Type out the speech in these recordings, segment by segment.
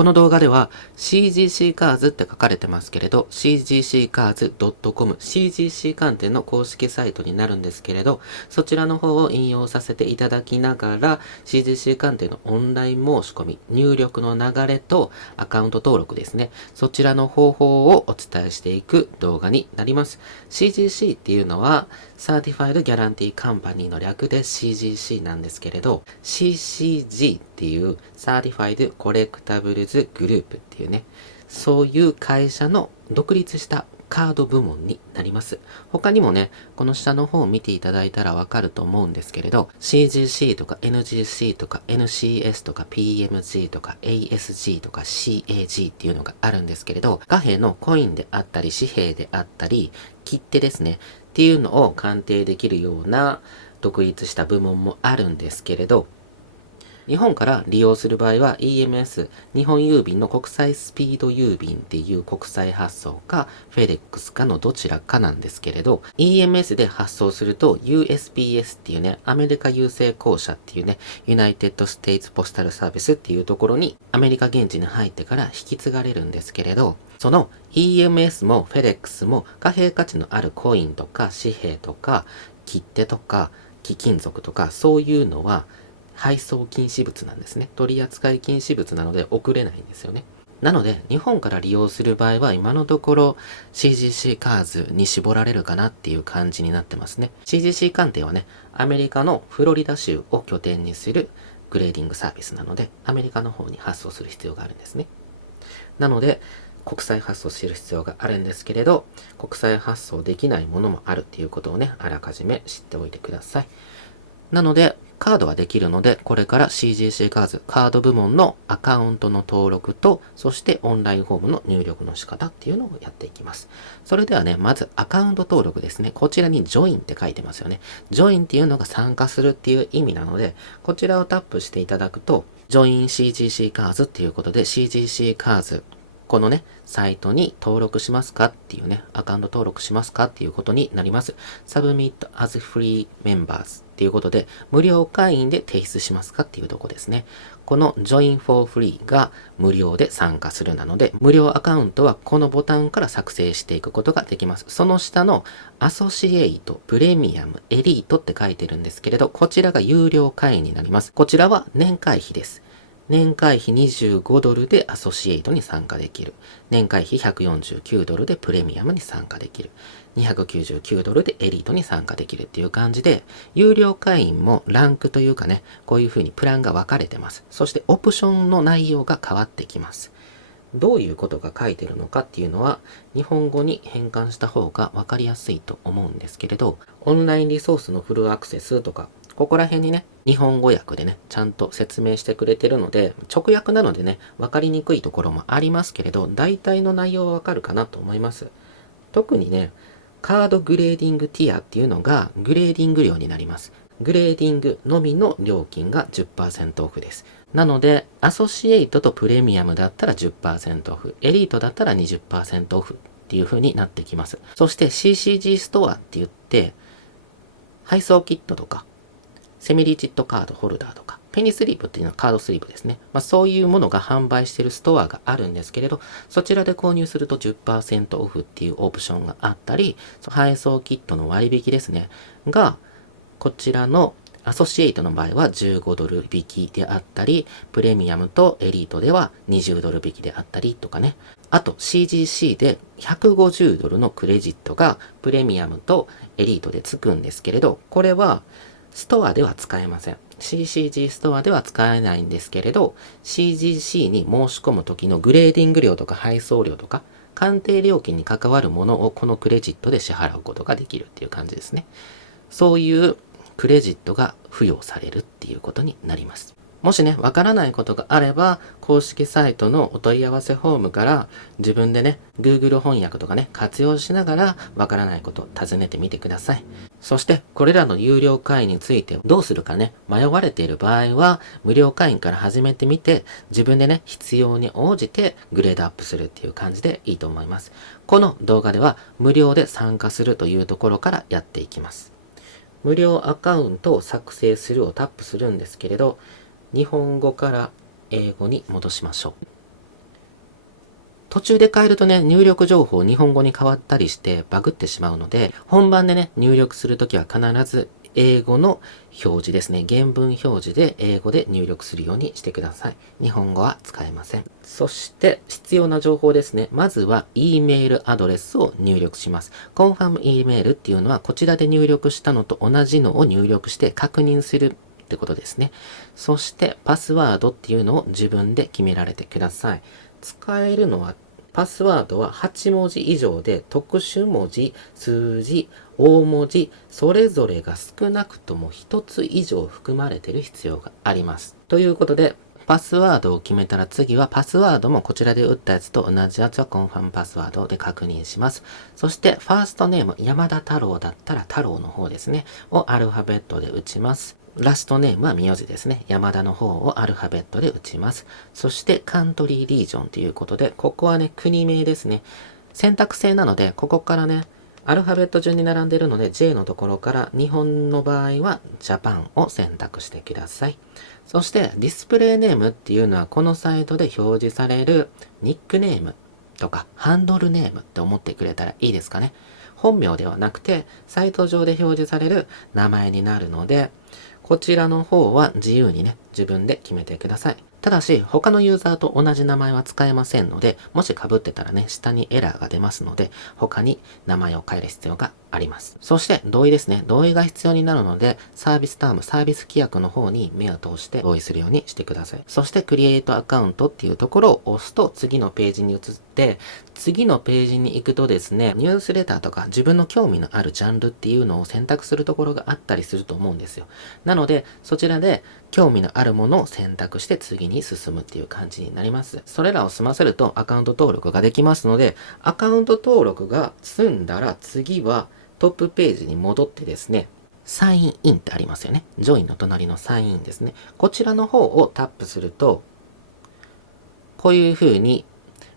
この動画では CGC カーズって書かれてますけれど cgccars.com CGC 関連の公式サイトになるんですけれど、そちらの方を引用させていただきながら CGC 関連のオンライン申し込み、入力の流れとアカウント登録ですね、そちらの方法をお伝えしていく動画になります。 CGC っていうのはサーティファイドギャランティーカンパニーの略で CGC なんですけれど、 CCG っていうサーティファイドコレクタブルズグループっていうね、そういう会社の独立したカード部門になります。他にもね、この下の方を見ていただいたらわかると思うんですけれど、CGC とか NGC とか NCS とか PMG とか ASG とか CAG っていうのがあるんですけれど、貨幣のコインであったり紙幣であったり切手ですねっていうのを鑑定できるような独立した部門もあるんですけれど、日本から利用する場合は EMS、日本郵便の国際スピード郵便っていう国際発送か、フェデックスかのどちらかなんですけれど、EMS で発送すると USPS っていうね、アメリカ郵政公社っていうね、ユナイテッド・ステイツ・ポスタル・サービスっていうところにアメリカ現地に入ってから引き継がれるんですけれど、その EMS もフェデックスも貨幣価値のあるコインとか紙幣とか切手とか貴金属とかそういうのは配送禁止物なんですね。取扱禁止物なので送れないんですよね。なので日本から利用する場合は今のところ CGC カーズに絞られるかなっていう感じになってますね。CGC 鑑定はね、アメリカのフロリダ州を拠点にするグレーディングサービスなので、アメリカの方に発送する必要があるんですね。なので国際発送する必要があるんですけれど、国際発送できないものもあるっていうことをね、あらかじめ知っておいてください。なので、カードはできるので、これから CGC カーズ、カード部門のアカウントの登録と、そしてオンラインフォームの入力の仕方っていうのをやっていきます。それではね、まずアカウント登録ですね。こちらに Join って書いてますよね。Join っていうのが参加するっていう意味なので、こちらをタップしていただくと、Join CGC カーズっていうことで CGC カーズ、このね、サイトに登録しますかっていうね、アカウント登録しますかっていうことになります。Submit as free members っていうことで、無料会員で提出しますかっていうとこですね。この Join for Free が無料で参加するなので、無料アカウントはこのボタンから作成していくことができます。その下のアソシエイト、プレミアム、エリートって書いてるんですけれど、こちらが有料会員になります。こちらは年会費です。年会費25ドルでアソシエイトに参加できる。年会費149ドルでプレミアムに参加できる。299ドルでエリートに参加できるっていう感じで、有料会員もランクというかね、こういう風にプランが分かれてます。そしてオプションの内容が変わってきます。どういうことが書いてるのかっていうのは、日本語に変換した方が分かりやすいと思うんですけれど、オンラインリソースのフルアクセスとか、ここら辺にね、日本語訳でね、ちゃんと説明してくれてるので、直訳なのでね、分かりにくいところもありますけれど、大体の内容はわかるかなと思います。特にね、カードグレーディングティアっていうのがグレーディング料になります。グレーディングのみの料金が 10% オフです。なので、アソシエイトとプレミアムだったら 10% オフ、エリートだったら 20% オフっていう風になってきます。そして CCG ストアって言って、配送キットとか、セミリジットカードホルダーとか、ペニスリープっていうのはカードスリープですね。そういうものが販売しているストアがあるんですけれど、そちらで購入すると 10% オフっていうオプションがあったり、配送キットの割引ですね。が、こちらのアソシエイトの場合は15ドル引きであったり、プレミアムとエリートでは20ドル引きであったりとかね。あと CGC で150ドルのクレジットがプレミアムとエリートでつくんですけれど、これはストアでは使えません。CCG ストアでは使えないんですけれど、CGC に申し込む時のグレーディング料とか配送料とか、鑑定料金に関わるものをこのクレジットで支払うことができるっていう感じですね。そういうクレジットが付与されるっていうことになります。もしね、わからないことがあれば、公式サイトのお問い合わせフォームから自分でね、Google 翻訳とかね、活用しながらわからないことを尋ねてみてください。そして、これらの有料会員についてどうするかね、迷われている場合は、無料会員から始めてみて、自分でね、必要に応じてグレードアップするっていう感じでいいと思います。この動画では、無料で参加するというところからやっていきます。無料アカウントを作成するをタップするんですけれど、日本語から英語に戻しましょう。途中で変えるとね、入力情報日本語に変わったりしてバグってしまうので、本番でね、入力するときは必ず英語の表示ですね。原文表示で英語で入力するようにしてください。日本語は使えません。そして必要な情報ですね。まずは E メールアドレスを入力します。コンファーム E メールっていうのはこちらで入力したのと同じのを入力して確認するってことですね。そしてパスワードっていうのを自分で決められてください。使えるのはパスワードは8文字以上で特殊文字、数字、大文字、それぞれが少なくとも1つ以上含まれている必要があります。ということで、パスワードを決めたら次はパスワードもこちらで打ったやつと同じやつをコンファームパスワードで確認します。そしてファーストネーム山田太郎だったら太郎の方ですねをアルファベットで打ちます。ラストネームは名字ですね。山田の方をアルファベットで打ちます。そしてカントリーリージョンということで、ここはね、国名ですね。選択制なので、ここからね、アルファベット順に並んでいるので J のところから日本の場合はジャパンを選択してください。そしてディスプレイネームっていうのはこのサイトで表示されるニックネームとかハンドルネームって思ってくれたらいいですかね。本名ではなくてサイト上で表示される名前になるので、こちらの方は自由にね、自分で決めてください。ただし、他のユーザーと同じ名前は使えませんので、もし被ってたらね、下にエラーが出ますので、他に名前を変える必要があります。そして、同意ですね。同意が必要になるので、サービスターム、サービス規約の方に目を通して同意するようにしてください。そして、クリエイトアカウントっていうところを押すと、次のページに移って、次のページに行くとですね、ニュースレターとか自分の興味のあるジャンルっていうのを選択するところがあったりすると思うんですよ。なので、そちらで興味のあるものを選択して次に進むっていう感じになります。それらを済ませるとアカウント登録ができますので、アカウント登録が済んだら次はトップページに戻ってですね、サインインってありますよね。ジョインの隣のサインインですね。こちらの方をタップすると、こういう風に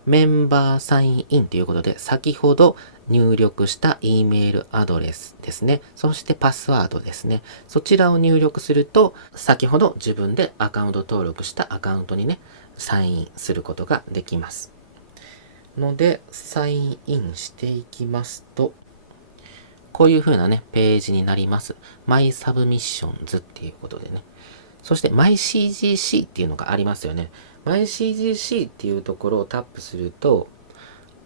メンバーサインインということで、先ほど入力した E メールアドレスですね。そしてパスワードですね。そちらを入力すると、先ほど自分でアカウント登録したアカウントにね、サインインすることができます。ので、サインインしていきますと、こういう風なね、ページになります。My Submissions っていうことでね。そして MyCGC っていうのがありますよね。MyCGC っていうところをタップすると、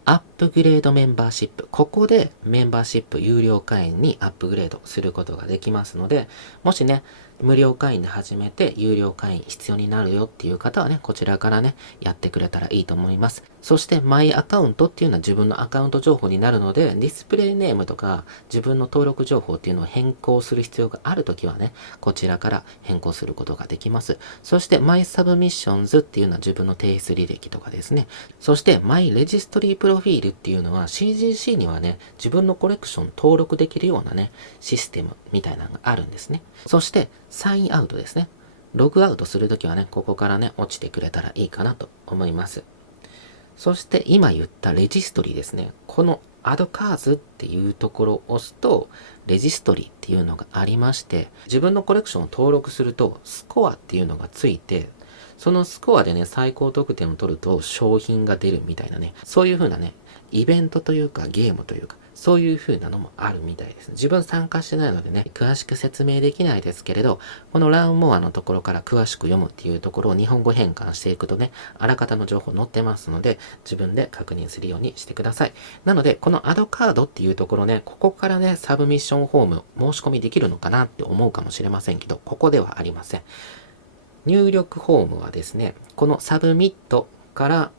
アップグレードメンバーシップ。ここでメンバーシップ有料会員にアップグレードすることができますので、もしね、無料会員で始めて有料会員必要になるよっていう方はね、こちらからね、やってくれたらいいと思います。そして、マイアカウントっていうのは自分のアカウント情報になるので、ディスプレイネームとか自分の登録情報っていうのを変更する必要があるときはね、こちらから変更することができます。そして、マイサブミッションズっていうのは自分の提出履歴とかですね。そして、マイレジストリープロフィールっていうのは CGC にはね、自分のコレクション登録できるようなね、システムみたいなのがあるんですね。そして、サインアウトですね。ログアウトするときはね、ここからね、落ちてくれたらいいかなと思います。そして今言ったレジストリーですね。このアドカーズっていうところを押すと、レジストリーっていうのがありまして、自分のコレクションを登録すると、スコアっていうのがついて、そのスコアでね、最高得点を取ると商品が出るみたいなね、そういう風なね、イベントというかゲームというか、そういう風なのもあるみたいです。自分参加してないのでね、詳しく説明できないですけれど、このラウンモアのところから詳しく読むっていうところを日本語変換していくとね、あらかたの情報載ってますので、自分で確認するようにしてください。なので、このアドカードっていうところね、ここからね、サブミッションフォーム申し込みできるのかなって思うかもしれませんけど、ここではありません。入力フォームはですね、このサブミットから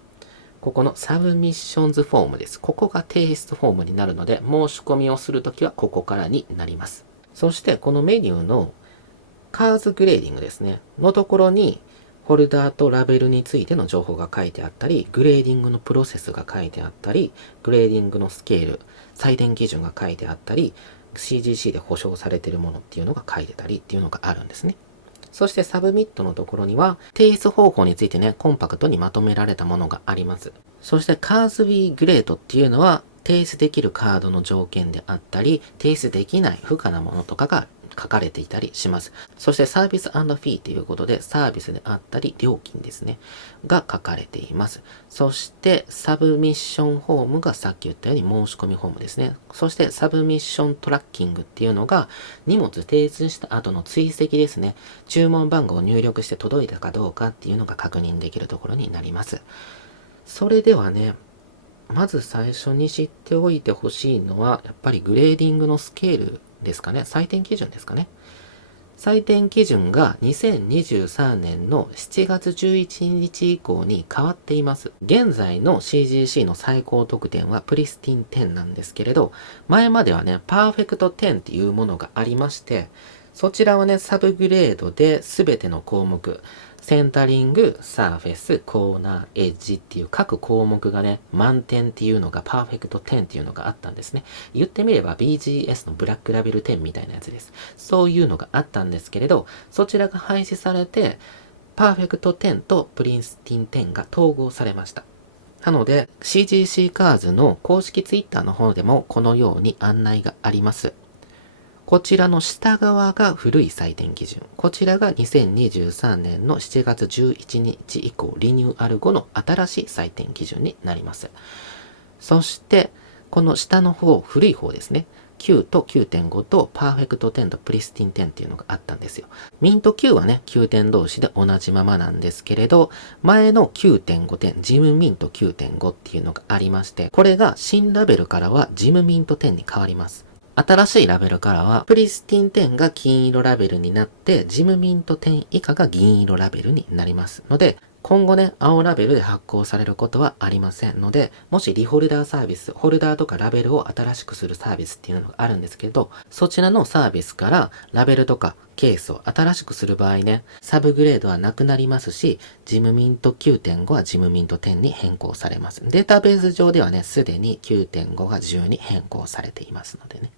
ここのサブミッションズフォームです。ここが提出フォームになるので、申し込みをするときはここからになります。そしてこのメニューのカーズグレーディングですね、のところにホルダーとラベルについての情報が書いてあったり、グレーディングのプロセスが書いてあったり、グレーディングのスケール、採点基準が書いてあったり、CGC で保証されているものっていうのが書いてたりっていうのがあるんですね。そしてサブミットのところには提出方法についてね、コンパクトにまとめられたものがあります。そしてカーズビーグレードっていうのは提出できるカードの条件であったり、提出できない不可なものとかが書かれていたりします。そしてサービス&フィーということで、サービスであったり料金ですね、が書かれています。そしてサブミッションフォームがさっき言ったように申し込みフォームですね。そしてサブミッショントラッキングっていうのが荷物提出した後の追跡ですね。注文番号を入力して届いたかどうかっていうのが確認できるところになります。それではね、まず最初に知っておいてほしいのは、やっぱりグレーディングのスケールですかね。採点基準ですかね。採点基準が2023年の7月11日以降に変わっています。現在の CGC の最高得点はプリスティン10なんですけれど、前まではね、パーフェクト10っていうものがありまして、そちらはね、サブグレードで全ての項目、センタリング、サーフェス、コーナー、エッジっていう各項目がね、満点っていうのがパーフェクト10っていうのがあったんですね。言ってみれば BGS のブラックラベル10みたいなやつです。そういうのがあったんですけれど、そちらが廃止されて、パーフェクト10とプリンスティン10が統合されました。なので、CGC カーズの公式 Twitter の方でもこのように案内があります。こちらの下側が古い採点基準。こちらが2023年の7月11日以降リニューアル後の新しい採点基準になります。そして、この下の方、古い方ですね。9と 9.5 とパーフェクト10とプリスティン10っていうのがあったんですよ。ミント9はね、9点同士で同じままなんですけれど、前の 9.5 点、ジムミント 9.5 っていうのがありまして、これが新ラベルからはジムミント10に変わります。新しいラベルからは、プリスティン10が金色ラベルになって、ジムミント10以下が銀色ラベルになりますので、今後ね、青ラベルで発行されることはありませんので、もしリホルダーサービス、ホルダーとかラベルを新しくするサービスっていうのがあるんですけど、そちらのサービスからラベルとかケースを新しくする場合ね、サブグレードはなくなりますし、ジムミント 9.5 はジムミント10に変更されます。データベース上ではね、すでに 9.5 が10に変更されていますのでね。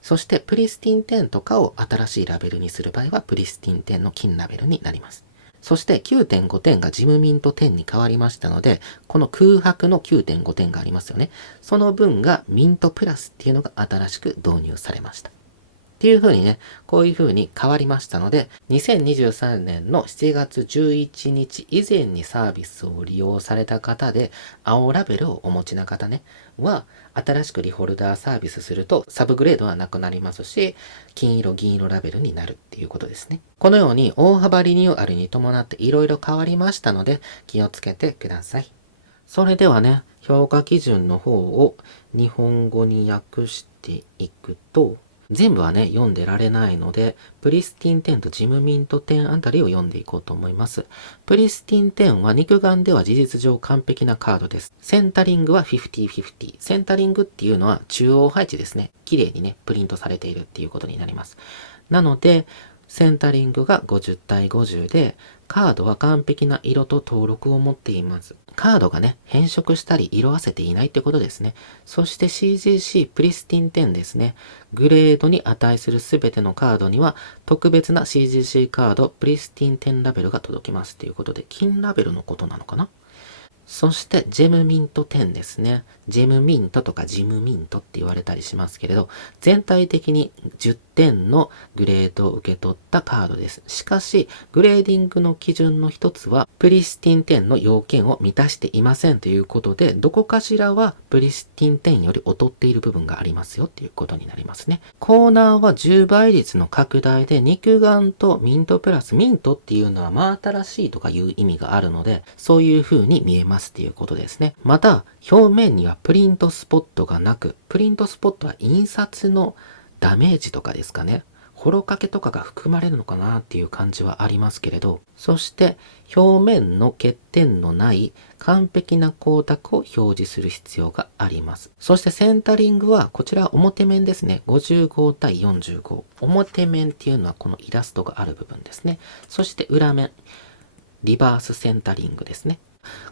そして、プリスティン10とかを新しいラベルにする場合は、プリスティン10の金ラベルになります。そして 9.5 点がジムミント10に変わりましたので、この空白の 9.5 点がありますよね。その分がミントプラスっていうのが新しく導入されました。っていう風にね、こういう風に変わりましたので、2023年の7月11日以前にサービスを利用された方で、青ラベルをお持ちな方ね、は、新しくリホルダーサービスすると、サブグレードはなくなりますし、金色、銀色ラベルになるっていうことですね。このように大幅リニューアルに伴って色々変わりましたので、気をつけてください。それではね、評価基準の方を日本語に訳していくと、全部はね、読んでられないので、プリスティン10とジムミント10あたりを読んでいこうと思います。プリスティン10は肉眼では事実上完璧なカードです。センタリングは50-50。センタリングっていうのは中央配置ですね。綺麗にね、プリントされているっていうことになります。なので、センタリングが50対50で、カードは完璧な色と登録を持っています。カードがね、変色したり色あせていないってことですね。そして CGC プリスティン10ですね。グレードに値するすべてのカードには、特別な CGC カードプリスティン10ラベルが届きますっていうことで、金ラベルのことなのかな。そして、ジェムミント10ですね。ジェムミントとかジムミントって言われたりしますけれど、全体的に10点のグレードを受け取ったカードです。しかし、グレーディングの基準の一つは、プリスティン10の要件を満たしていませんということで、どこかしらはプリスティン10より劣っている部分がありますよっていうことになりますね。コーナーは10倍率の拡大で、肉眼とミントプラス、ミントっていうのは真新しいとかいう意味があるので、そういう風に見えますっていうことですね。また、表面にはプリントスポットがなく、プリントスポットは印刷のダメージとかですかね。ほろかけとかが含まれるのかなっていう感じはありますけれど、そして表面の欠点のない完璧な光沢を表示する必要があります。そしてセンタリングはこちら表面ですね。55対45。表面っていうのはこのイラストがある部分ですね。そして裏面、リバースセンタリングですね。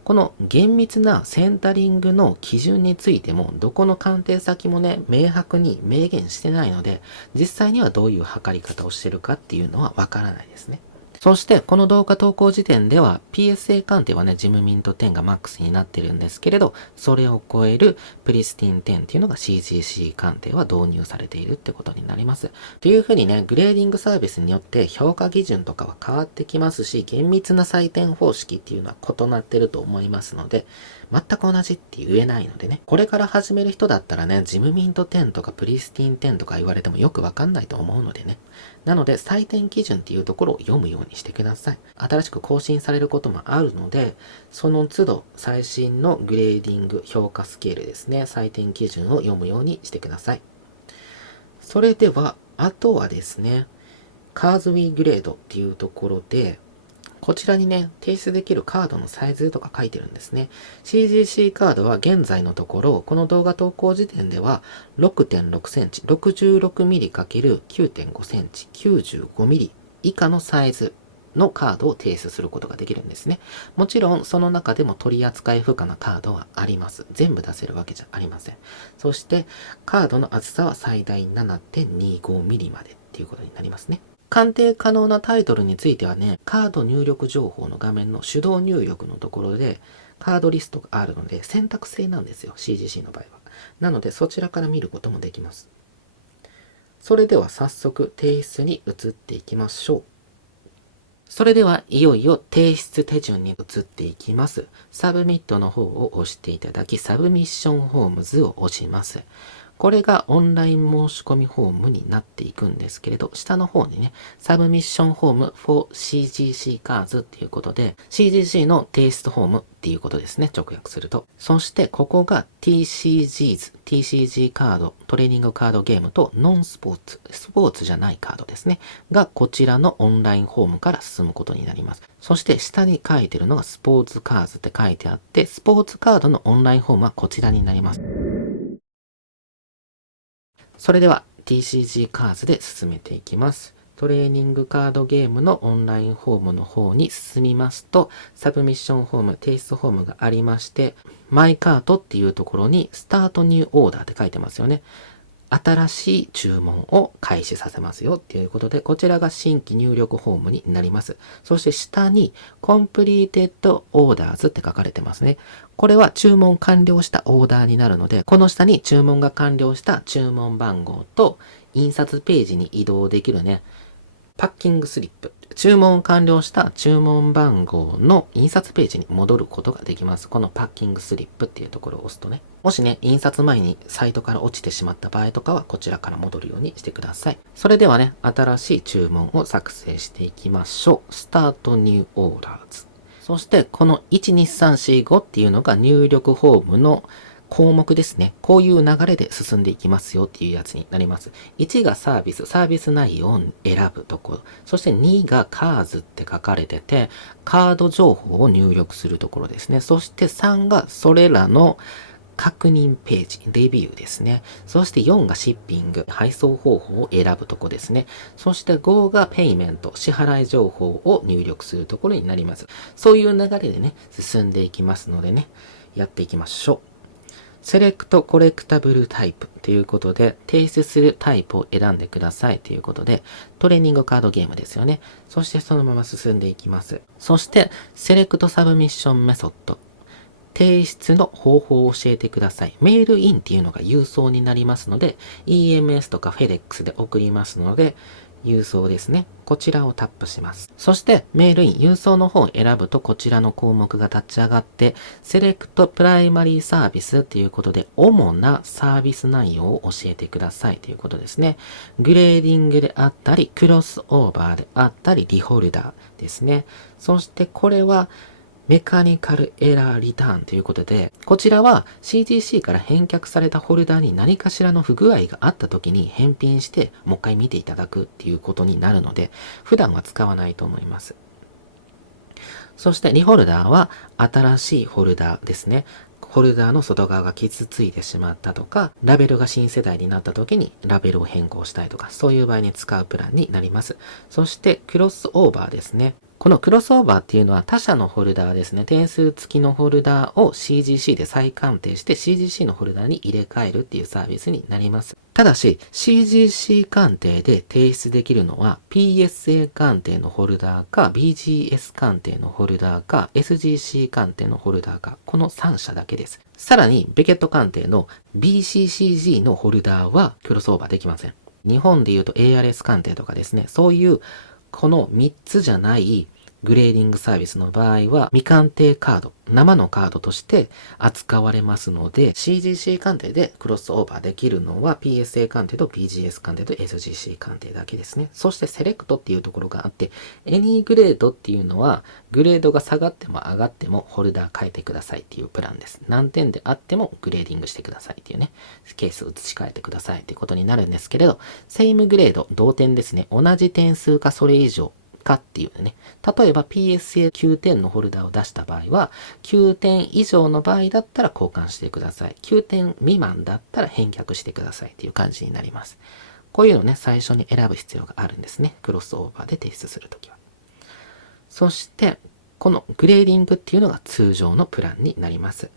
この厳密なセンタリングの基準についても、どこの鑑定先もね、明白に明言してないので、実際にはどういう測り方をしてるかっていうのはわからないですね。そしてこの動画投稿時点では PSA 鑑定はね、ジムミント10がマックスになってるんですけれど、それを超えるプリスティン10っていうのが CGC 鑑定は導入されているってことになります。というふうにね、グレーディングサービスによって評価基準とかは変わってきますし、厳密な採点方式っていうのは異なってると思いますので、全く同じって言えないのでね、これから始める人だったらね、ジムミント10とかプリスティン10とか言われてもよくわかんないと思うのでね。なので、採点基準っていうところを読むようにしてください。新しく更新されることもあるので、その都度最新のグレーディング評価スケールですね、採点基準を読むようにしてください。それでは、あとはですね、カーズウィーグレードっていうところで、こちらにね、提出できるカードのサイズとか書いてるんですね。CGC カードは現在のところ、この動画投稿時点では 6.6 センチ、66ミリ ×9.5 センチ、95ミリ以下のサイズのカードを提出することができるんですね。もちろん、その中でも取り扱い不可なカードはあります。全部出せるわけじゃありません。そして、カードの厚さは最大 7.25 ミリまでっていうことになりますね。鑑定可能なタイトルについてはね、カード入力情報の画面の手動入力のところで、カードリストがあるので選択制なんですよ、CGC の場合は。なので、そちらから見ることもできます。それでは早速、提出に移っていきましょう。それではいよいよ提出手順に移っていきます。サブミットの方を押していただき、サブミッションフォームズを押します。これがオンライン申し込みフォームになっていくんですけれど、下の方にね、サブミッションフォーム for CGC カーズっていうことで、CGC の提出フォームっていうことですね、直訳すると。そして、ここが TCG カード、トレーニングカードゲームとノンスポーツ、スポーツじゃないカードですね、がこちらのオンラインフォームから進むことになります。そして下に書いてるのがスポーツカーズって書いてあって、スポーツカードのオンラインフォームはこちらになります。それでは TCG カーズで進めていきます。トレーニングカードゲームのオンラインフォームの方に進みますと、サブミッションフォーム、提出フォームがありまして、マイカートっていうところにスタートニューオーダーって書いてますよね。新しい注文を開始させますよっていうことで、こちらが新規入力フォームになります。そして下に Completed Orders って書かれてますね。これは注文完了したオーダーになるので、この下に注文が完了した注文番号と印刷ページに移動できるね、パッキングスリップ。注文完了した注文番号の印刷ページに戻ることができます。このパッキングスリップっていうところを押すとね。もしね、印刷前にサイトから落ちてしまった場合とかは、こちらから戻るようにしてください。それではね、新しい注文を作成していきましょう。スタートニューオーダーズ。そして、この12345っていうのが入力フォームの項目ですね。こういう流れで進んでいきますよっていうやつになります。1がサービス内容を選ぶところ。そして2がカーズって書かれてて、カード情報を入力するところですね。そして3がそれらの確認ページ、レビューですね。そして4がシッピング、配送方法を選ぶところですね。そして5がペイメント、支払い情報を入力するところになります。そういう流れでね、進んでいきますのでね、やっていきましょう。セレクトコレクタブルタイプということで、提出するタイプを選んでくださいということで、トレーニングカードゲームですよね。そしてそのまま進んでいきます。そして、セレクトサブミッションメソッド。提出の方法を教えてください。メールインっていうのが郵送になりますので、EMS とか FedEx で送りますので、郵送ですね。こちらをタップします。そしてメールイン、郵送の方を選ぶとこちらの項目が立ち上がって、セレクトプライマリーサービスっていうことで、主なサービス内容を教えてくださいということですね。グレーディングであったり、クロスオーバーであったり、リホルダーですね。そしてこれは、メカニカルエラーリターンということで、こちらは CGC から返却されたホルダーに何かしらの不具合があった時に返品してもう一回見ていただくっていうことになるので、普段は使わないと思います。そしてリホルダーは新しいホルダーですね。ホルダーの外側が傷ついてしまったとか、ラベルが新世代になった時にラベルを変更したいとか、そういう場合に使うプランになります。そしてクロスオーバーですね。このクロスオーバーっていうのは他社のホルダーですね。点数付きのホルダーを CGC で再鑑定して CGC のホルダーに入れ替えるっていうサービスになります。ただし CGC 鑑定で提出できるのは PSA 鑑定のホルダーか BGS 鑑定のホルダーか SGC 鑑定のホルダーか、この3社だけです。さらにベケット鑑定の BCCG のホルダーはクロスオーバーできません。日本でいうと ARS 鑑定とかですね、そういうこの3つじゃないグレーディングサービスの場合は未鑑定カード、生のカードとして扱われますので、 CGC 鑑定でクロスオーバーできるのは PSA 鑑定と BGS 鑑定と SGC 鑑定だけですね。そしてセレクトっていうところがあって、Any グレードっていうのはグレードが下がっても上がってもホルダー変えてくださいっていうプランです。何点であってもグレーディングしてくださいっていうね、ケースを移し替えてくださいっていうことになるんですけれど、セイムグレード、同点ですね。同じ点数かそれ以上かっていうね。例えば PSA9 点のホルダーを出した場合は、9点以上の場合だったら交換してください。9点未満だったら返却してくださいっていう感じになります。こういうのね、最初に選ぶ必要があるんですね。クロスオーバーで提出するときは。そして、このグレーディングっていうのが通常のプランになります。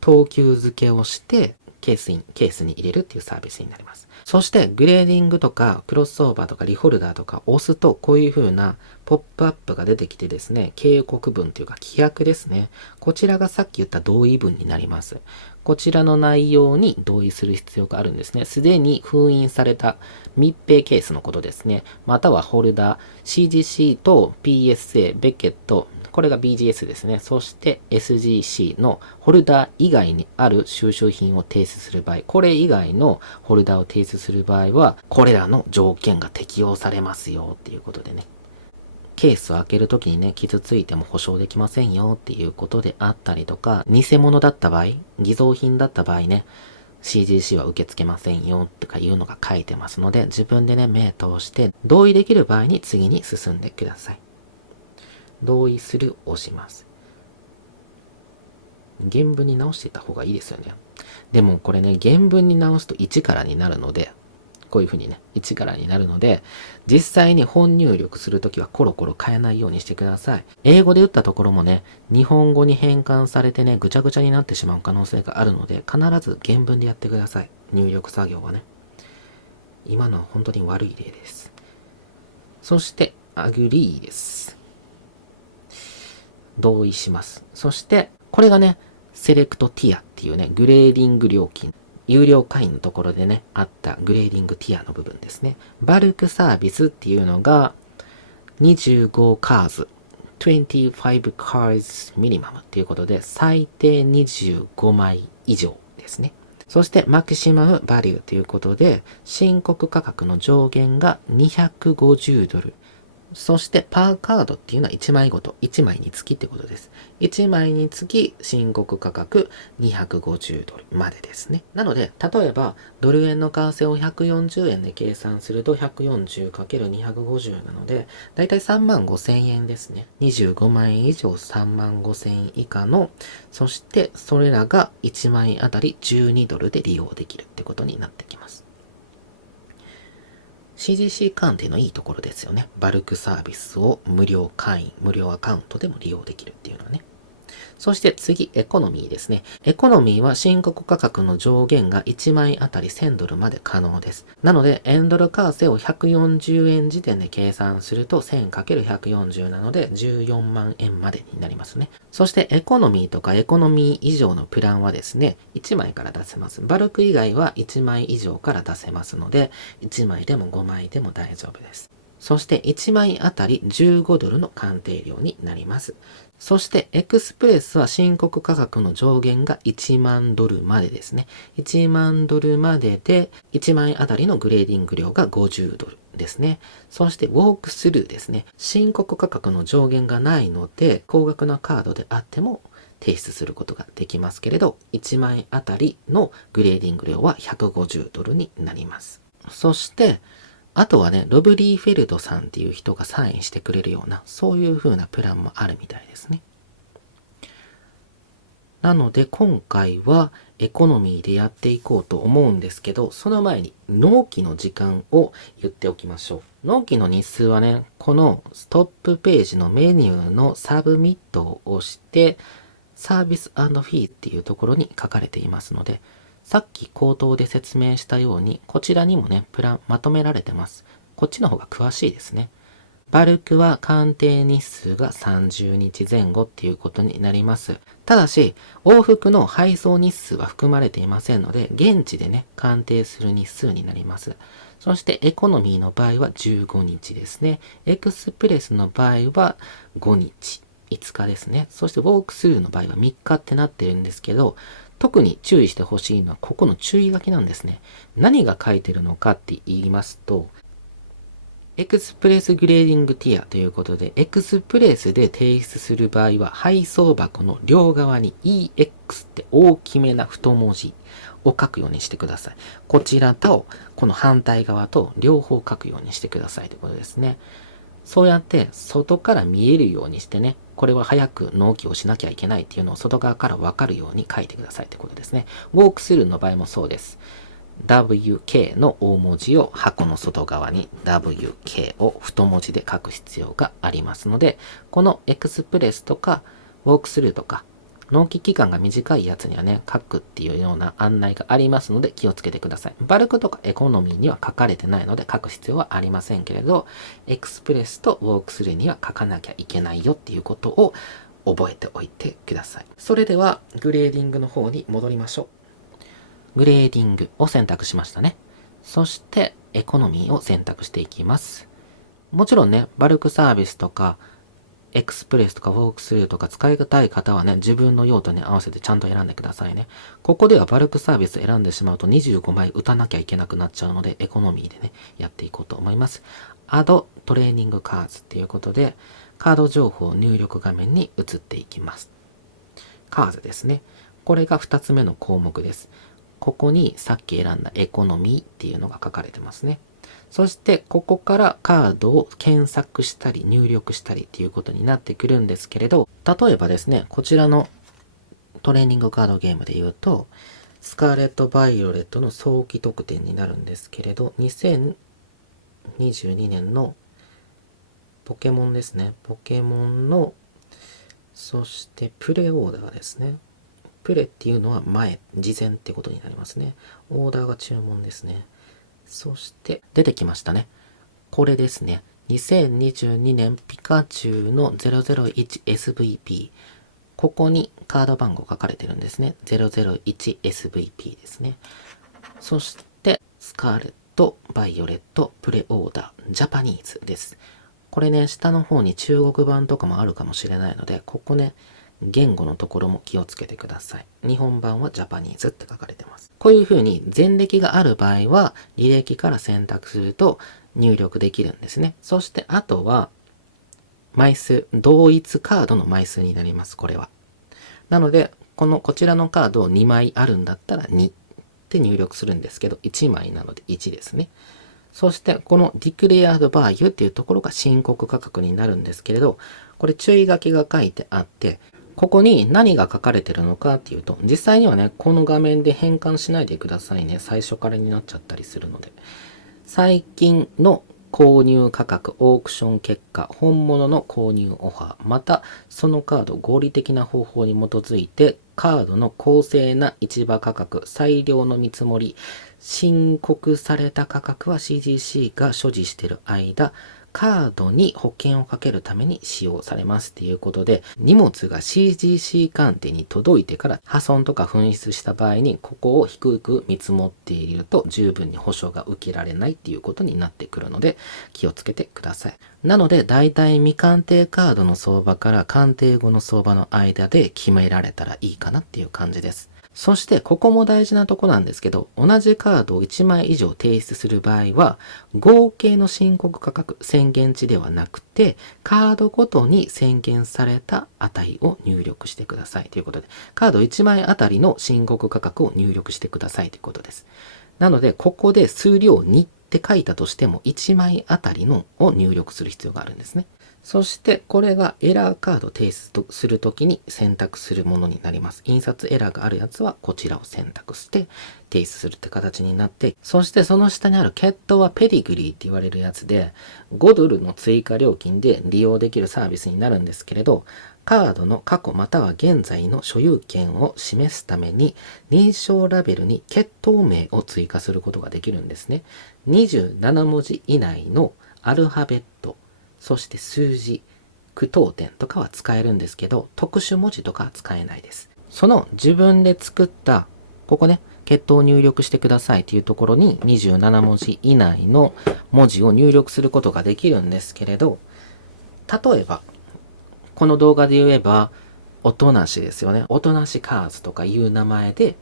等級付けをしてケースに入れるっていうサービスになります。そしてグレーディングとかクロスオーバーとかリホルダーとか押すとこういう風なポップアップが出てきてですね、警告文というか規約ですね。こちらがさっき言った同意文になります。こちらの内容に同意する必要があるんですね。すでに封印された密閉ケースのことですね。またはホルダー、CGC と PSA、ベケット、これが BGS ですね。そして SGC のホルダー以外にある収集品を提出する場合、これ以外のホルダーを提出する場合は、これらの条件が適用されますよっていうことでね。ケースを開けるときにね、傷ついても保証できませんよっていうことであったりとか、偽物だった場合、偽造品だった場合ね、CGC は受け付けませんよとかいうのが書いてますので、自分でね、目通して同意できる場合に次に進んでください。同意するを押します。原文に直していた方がいいですよね。でもこれね、原文に直すと1からになるので、こういう風にね、1からになるので、実際に本入力するときはコロコロ変えないようにしてください。英語で打ったところもね、日本語に変換されてね、ぐちゃぐちゃになってしまう可能性があるので、必ず原文でやってください。入力作業はね。今のは本当に悪い例です。そして、アグリーです。同意します。そして、これがね、セレクトティアっていうね、グレーディング料金。有料会員のところでね、あったグレーディングティアの部分ですね。バルクサービスっていうのが、25カーズ、25 cars minimum っていうことで、最低25枚以上ですね。そして、マキシマムバリューということで、申告価格の上限が250ドル。そして、パーカードっていうのは1枚ごと、1枚につきってことです。1枚につき申告価格250ドルまでですね。なので、例えば、ドル円の為替を140円で計算すると 140×250 なので、だいたい3万5千円ですね。25万円以上3万5千円以下の、そしてそれらが1枚あたり12ドルで利用できるってことになってきます。CGC 鑑定のいいところですよね。バルクサービスを無料会員、無料アカウントでも利用できるっていうのはね。そして次、エコノミーですね。エコノミーは申告価格の上限が1枚あたり1000ドルまで可能です。なので、円ドル為替を140円時点で計算すると 1000×140 なので14万円までになりますね。そしてエコノミーとかエコノミー以上のプランはですね、1枚から出せます。バルク以外は1枚以上から出せますので、1枚でも5枚でも大丈夫です。そして1枚あたり15ドルの鑑定料になります。そしてエクスプレスは申告価格の上限が1万ドルまでですね。1万ドルまでで1枚あたりのグレーディング料が50ドルですね。そしてウォークスルーですね。申告価格の上限がないので高額なカードであっても提出することができますけれど、1枚あたりのグレーディング料は150ドルになります。そしてあとはね、ロブリーフェルドさんっていう人がサインしてくれるような、そういう風なプランもあるみたいですね。なので今回はエコノミーでやっていこうと思うんですけど、その前に納期の時間を言っておきましょう。納期の日数はね、このストップページのメニューのサブミットを押して、サービス&フィーっていうところに書かれていますので、さっき口頭で説明したように、こちらにもね、プランまとめられてます。こっちの方が詳しいですね。バルクは鑑定日数が30日前後っていうことになります。ただし、往復の配送日数は含まれていませんので、現地でね、鑑定する日数になります。そしてエコノミーの場合は15日ですね。エクスプレスの場合は5日、5日ですね。そしてウォークスルーの場合は3日ってなってるんですけど、特に注意してほしいのはここの注意書きなんですね。何が書いてるのかって言いますと、エクスプレスグレーディングティアということで、エクスプレスで提出する場合は、配送箱の両側に EX って大きめな太文字を書くようにしてください。こちらと、この反対側と両方書くようにしてくださいということですね。そうやって外から見えるようにしてね、これは早く納期をしなきゃいけないっていうのを外側からわかるように書いてくださいってことですね。ウォークスルーの場合もそうです。WK の大文字を箱の外側に WK を太文字で書く必要がありますので、このエクスプレスとかウォークスルーとか納期期間が短いやつにはね、書くっていうような案内がありますので気をつけてください。バルクとかエコノミーには書かれてないので書く必要はありませんけれど、エクスプレスとウォークスルーには書かなきゃいけないよっていうことを覚えておいてください。それではグレーディングの方に戻りましょう。グレーディングを選択しましたね。そしてエコノミーを選択していきます。もちろんね、バルクサービスとかエクスプレスとかウォークスルーとか使いたい方はね、自分の用途に合わせてちゃんと選んでくださいね。ここではバルクサービス選んでしまうと25枚打たなきゃいけなくなっちゃうので、エコノミーでね、やっていこうと思います。アドトレーニングカーズっていうことで、カード情報入力画面に移っていきます。カーズですね。これが2つ目の項目です。ここにさっき選んだエコノミーっていうのが書かれてますね。そしてここからカードを検索したり入力したりっていうことになってくるんですけれど、例えばですね、こちらのトレーニングカードゲームで言うと、スカーレット・バイオレットの早期得点になるんですけれど、2022年のポケモンですね。ポケモンの、そしてプレオーダーですね。プレっていうのは前、事前ってことになりますね。オーダーが注文ですね。そして出てきましたね。これですね。2022年ピカチュウの 001SVP。ここにカード番号書かれてるんですね。001SVP ですね。そしてスカーレット、バイオレット、プレオーダー、ジャパニーズです。これね、下の方に中国版とかもあるかもしれないので、ここね、言語のところも気をつけてください。日本版はジャパニーズって書かれてます。こういう風に前歴がある場合は履歴から選択すると入力できるんですね。そしてあとは枚数、同一カードの枚数になります。これは。なので、こちらのカードを2枚あるんだったら2って入力するんですけど、1枚なので1ですね。そしてこの Declared Value っていうところが申告価格になるんですけれど、これ注意書きが書いてあって、ここに何が書かれてるのかっていうと、実際にはね、この画面で変換しないでくださいね。最初からになっちゃったりするので。最近の購入価格、オークション結果、本物の購入オファー、またそのカード合理的な方法に基づいて、カードの公正な市場価格、最良の見積もり、申告された価格は CGC が所持している間、カードに保険をかけるために使用されますっていうことで、荷物が CGC 鑑定に届いてから破損とか紛失した場合に、ここを低く見積もっていると十分に保証が受けられないっていうことになってくるので、気をつけてください。なので、だいたい未鑑定カードの相場から鑑定後の相場の間で決められたらいいかなっていう感じです。そしてここも大事なとこなんですけど、同じカードを1枚以上提出する場合は、合計の申告価格、宣言値ではなくて、カードごとに宣言された値を入力してくださいということで、カード1枚あたりの申告価格を入力してくださいということです。なので、ここで数量2って書いたとしても、1枚あたりのを入力する必要があるんですね。そしてこれがエラーカード提出するときに選択するものになります。印刷エラーがあるやつはこちらを選択して提出するって形になって、そしてその下にある決闘はペディグリーって言われるやつで、5ドルの追加料金で利用できるサービスになるんですけれど、カードの過去または現在の所有権を示すために認証ラベルに決闘名を追加することができるんですね。27文字以内のアルファベット、そして数字、句読点とかは使えるんですけど、特殊文字とかは使えないです。その自分で作った、ここね、決闘を入力してくださいというところに27文字以内の文字を入力することができるんですけれど、例えば、この動画で言えば、音なしですよね。音なしカーズとかいう名前で、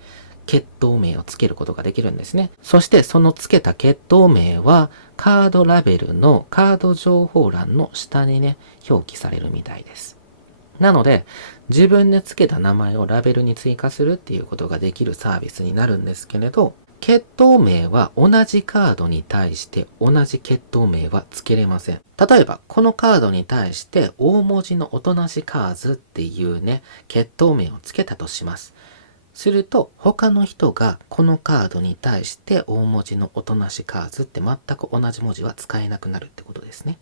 決闘名をつけることができるんですね。そしてそのつけた決闘名はカードラベルのカード情報欄の下にね、表記されるみたいです。なので、自分でつけた名前をラベルに追加するっていうことができるサービスになるんですけれど、決闘名は同じカードに対して同じ決闘名はつけれません。例えば、このカードに対して大文字の音なしカーズっていうね、決闘名をつけたとします。すると他の人がこのカードに対して大文字の音なしカーズって全く同じ文字は使えなくなるってことですね。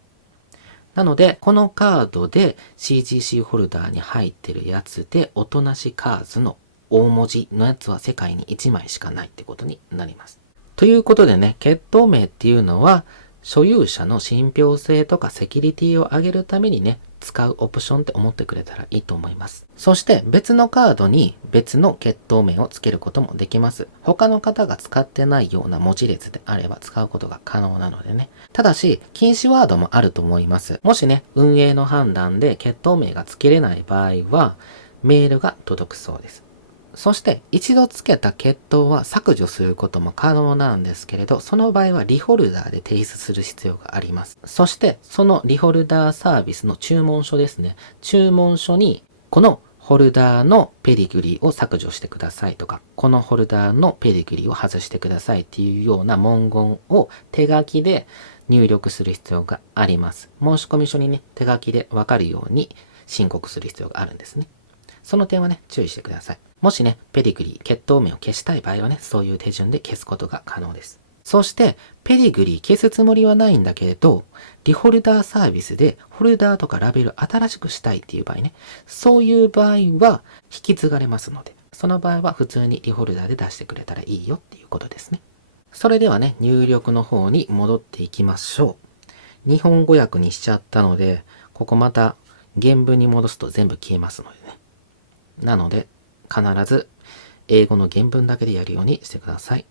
なのでこのカードで CGC ホルダーに入ってるやつで音なしカーズの大文字のやつは世界に1枚しかないってことになります。ということでね、決闘名っていうのは所有者の信憑性とかセキュリティを上げるためにね、使うオプションって思ってくれたらいいと思います。そして別のカードに別の決闘名をつけることもできます。他の方が使ってないような文字列であれば使うことが可能なのでね。ただし、禁止ワードもあると思います。もしね、運営の判断で決闘名がつけれない場合は、メールが届くそうです。そして一度つけた決闘は削除することも可能なんですけれど、その場合はリホルダーで提出する必要があります。そしてそのリホルダーサービスの注文書ですね。注文書にこのホルダーのペディグリーを削除してくださいとか、このホルダーのペディグリーを外してくださいっていうような文言を手書きで入力する必要があります。申込書にね、手書きでわかるように申告する必要があるんですね。その点はね、注意してください。もしね、ペディグリー、決闘名を消したい場合はね、そういう手順で消すことが可能です。そして、ペディグリー消すつもりはないんだけれど、リホルダーサービスでホルダーとかラベル新しくしたいっていう場合ね、そういう場合は引き継がれますので、その場合は普通にリホルダーで出してくれたらいいよっていうことですね。それではね、入力の方に戻っていきましょう。日本語訳にしちゃったので、ここまた原文に戻すと全部消えますのでね。なので、必ず英語の原文だけでやるようにしてください。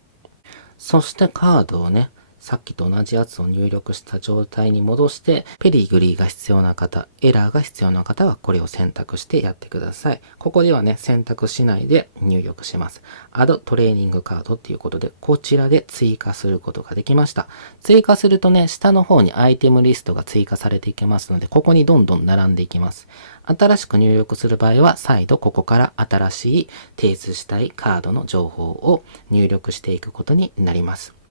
そしてカードをね、さっきと同じやつを入力した状態に戻して、ペディグリーが必要な方、エラーが必要な方はこれを選択してやってください。ここではね、選択しないで入力します。Add トレーニングカードっていうことで、こちらで追加することができました。追加するとね、下の方にアイテムリストが追加されていきますので、ここにどんどん並んでいきます。新しく入力する場合は、再度ここから新しい提出したいカードの情報を入力していくことになります。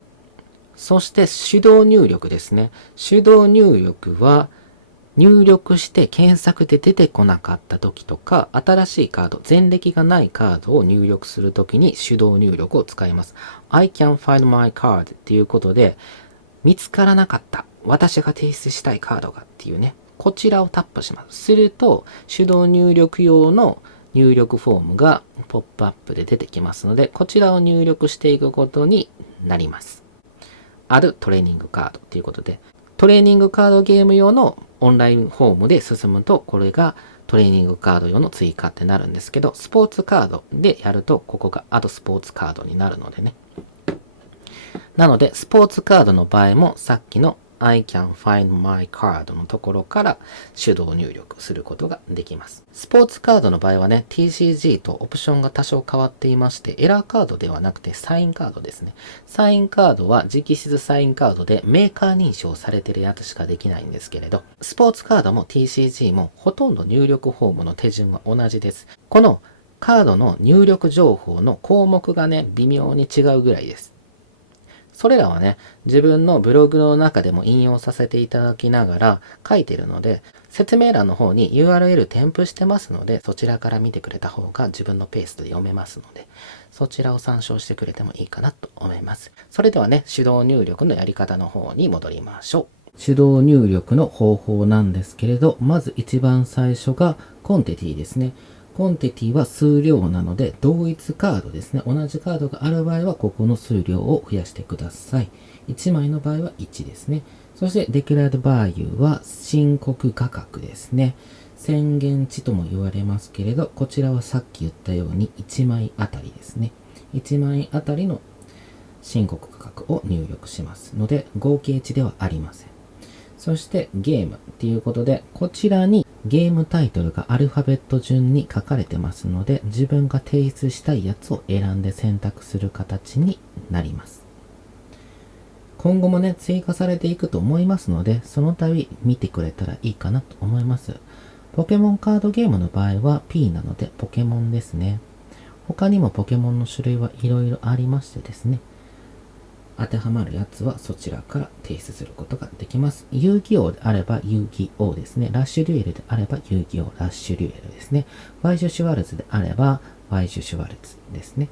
そして手動入力ですね。手動入力は入力して検索で出てこなかった時とか、新しいカード、前歴がないカードを入力するときに手動入力を使います。I can find my card っていうことで、見つからなかった。私が提出したいカードがっていうね。こちらをタップします。すると、手動入力用の入力フォームがポップアップで出てきますので、こちらを入力していくことになります。あるトレーニングカードということで、トレーニングカードゲーム用のオンラインフォームで進むと、これがトレーニングカード用の追加ってなるんですけど、スポーツカードでやると、ここがアドスポーツカードになるのでね。なので、スポーツカードの場合も、さっきの I can find my card のところから手動入力することができます。スポーツカードの場合はね、TCG とオプションが多少変わっていまして、エラーカードではなくてサインカードですね。サインカードは直筆サインカードでメーカー認証されてるやつしかできないんですけれど、スポーツカードも TCG もほとんど入力フォームの手順は同じです。このカードの入力情報の項目がね、微妙に違うぐらいです。それらはね、自分のブログの中でも引用させていただきながら書いてるので、説明欄の方に URL 添付してますので、そちらから見てくれた方が自分のペースで読めますので、そちらを参照してくれてもいいかなと思います。それではね、手動入力のやり方の方に戻りましょう。手動入力の方法なんですけれど、まず一番最初がコンテティですね。コンテティは数量なので、同一カードですね。同じカードがある場合は、ここの数量を増やしてください。1枚の場合は1ですね。そして、declared value は申告価格ですね。宣言値とも言われますけれど、こちらはさっき言ったように1枚あたりですね。1枚あたりの申告価格を入力しますので、合計値ではありません。そしてゲームっていうことで、こちらにゲームタイトルがアルファベット順に書かれてますので、自分が提出したいやつを選んで選択する形になります。今後もね、追加されていくと思いますので、その度見てくれたらいいかなと思います。ポケモンカードゲームの場合は P なのでポケモンですね。他にもポケモンの種類はいろいろありましてですね、当てはまるやつはそちらから提出することができます。遊戯王であれば遊戯王ですね。ラッシュデュエルであれば遊戯王ラッシュデュエルですね。ワイジュシュワルツであればワイジュシュワルツですね。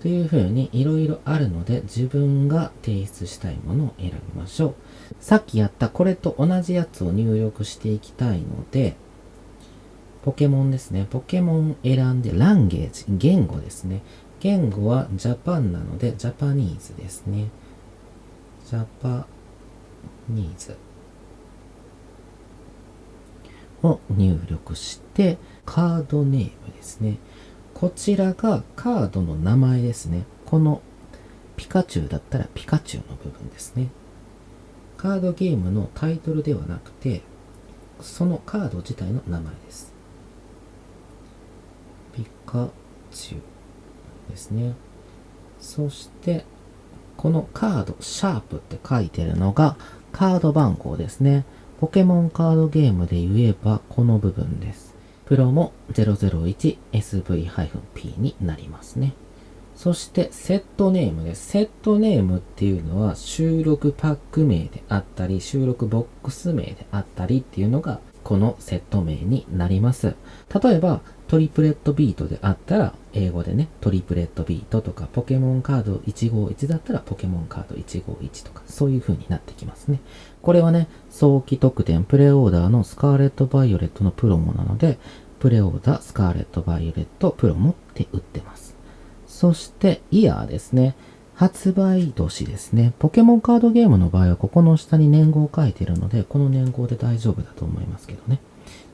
というふうにいろいろあるので、自分が提出したいものを選びましょう。さっきやったこれと同じやつを入力していきたいので、ポケモンですね。ポケモン選んで、ランゲージ、言語ですね。言語はジャパンなので、ジャパニーズですね。ジャパニーズを入力して、カードネームですね。こちらがカードの名前ですね。このピカチュウだったらピカチュウの部分ですね。カードゲームのタイトルではなくて、そのカード自体の名前です。ピカチュウですね。そして、このカード、シャープって書いてるのがカード番号ですね。ポケモンカードゲームで言えばこの部分です。プロモ 001SV-P になりますね。そしてセットネームです。セットネームっていうのは収録パック名であったり、収録ボックス名であったりっていうのがこのセット名になります。例えばトリプレットビートであったら英語でね、トリプレットビートとか、ポケモンカード151だったらポケモンカード151とか、そういう風になってきますね。これはね、早期特典プレオーダーのスカーレットバイオレットのプロモなので、プレオーダースカーレットバイオレットプロモって打ってます。そして、イヤーですね。発売年ですね。ポケモンカードゲームの場合は、ここの下に年号を書いているので、この年号で大丈夫だと思いますけどね。